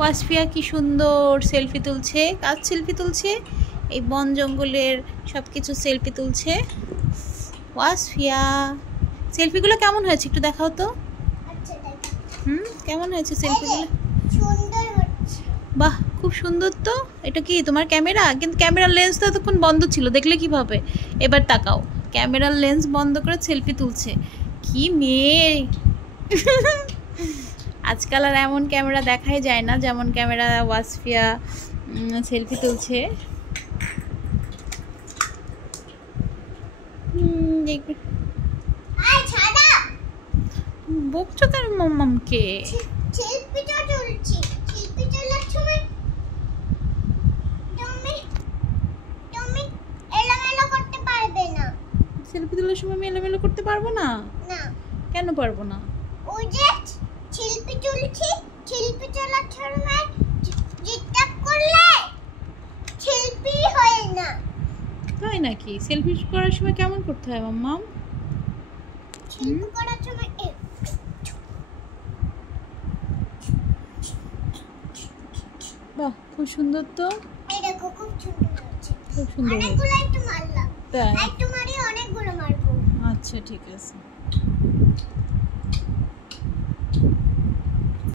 ওয়াসফিয়া কি সুন্দর সেলফি তুলছে, কাজ সেলফি তুলছে, এই বন জঙ্গলের সব কিছু সেলফি তুলছে। ওয়াসফিয়া সেলফিগুলো কেমন হয়েছে একটু দেখাও তো। কেমন হয়েছে সেলফিগুলো? বাহ খুব সুন্দর তো। এটা কি তোমার ক্যামেরা? কিন্তু ক্যামেরার লেন্স তো এতক্ষণ বন্ধ ছিল, দেখলে কিভাবে? এবার তাকাও, ক্যামেরার লেন্স বন্ধ করে সেলফি তুলছে। কি মেয়ে! আজকাল আর এমন ক্যামেরা দেখাই যায় না যেমন ক্যামেরা ওয়াসফিয়া সেলফি তুলছে। বকছো কেন মাম্মামকে? সেলফি তোলার সময় আমি এলোমেলো করতে পারবো না? কেন পারবো না? ওই যে শিল্পী তুলছি, শিল্পী তোলার সময় জিজ্ঞাসা করলে শিল্পী হয় না। তাই নাকি? সেলফি করার সময় কেমন করতে হয় মাম্মাম? শিল্পী করার সময় বাহ খুব সুন্দর তো। এই দেখো খুব সুন্দর হচ্ছে। খুব সুন্দর। অনেকগুলো একটু মারলাম। তাই? একটু মারি অনেকগুলো মারবো। আচ্ছা ঠিক আছে।